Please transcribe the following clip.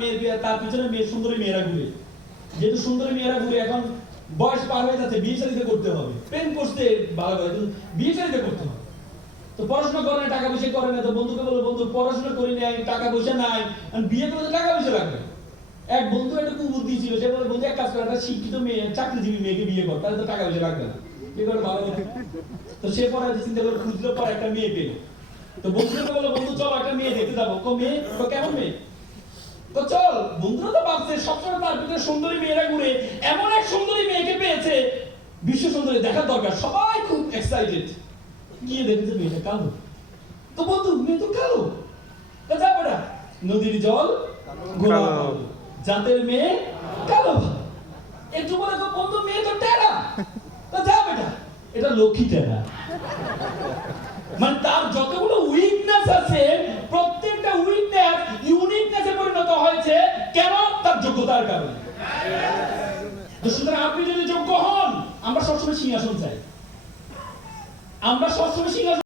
মেয়ের বিয়ে, তার পিছনে মেয়ে সুন্দরী মেয়েরা ঘুরে, যেহেতু সুন্দরী মেয়েরা ঘুরে এখন বয়স পার হয়ে যাচ্ছে, বিয়ে শাদী করতে হবে, প্রেম করতে ভালো করে কিন্তু বিয়ে শাদী করতে হবে। তো পড়াশোনা করে না, টাকা পয়সা করে না, তো বন্ধুকে বলো বন্ধু পড়াশোনা করি নাই, টাকা পয়সা নাই, বিয়ে করতে টাকা পয়সা লাগবে। এক বন্ধু একটা কুবুদ্ধি ছিল, সে বলে বন্ধু এক কাজ করে, একটা শিক্ষিত মেয়ে চাকরিজীবী মেয়েকে বিয়ে কর, তাহলে তো টাকা পয়সা লাগবে না, বিয়ে করে ভালো হবে। তো সে পরে চিন্তা করে খুঁজলো, পরে একটা মেয়ে পেল। তো বন্ধুকে বলো বন্ধু চলো একটা মেয়ে দেখতে যাবো। মেয়ে কেমন মেয়ে? তো চল। বন্ধুরা তো ভাবছে সবসময় তার ভিতরে সুন্দরী মেয়েরা ঘুরে, এমন এক সুন্দরী মেয়েকে পেয়েছে, বিশ্ব সুন্দরী দেখার দরকার, সবাই খুব এক্সাইটেড। গিয়ে দেখেছে মেয়েটা কালো। তো বন্ধু মেয়ে তো কালো, তা যাবো না, নদীর জল গোলাপ, জাতের মেয়ে কালো। একটু বলে তো বন্ধু মেয়ে তো টেরা, তা যাবে না, এটা লক্ষ্মী টেরা। মানে তার যতগুলো উইকনেস আছে, প্রত্যেকটা উইকনেস ইউনিকনেসে পরিণত হয়েছে, কেন? তার যোগ্যতার কারণে। তো সুতরাং আপনি যদি যোগ্য হন, আমরা সবসময় সিংহাসন চাই, আমরা সবসময় সিংহাসন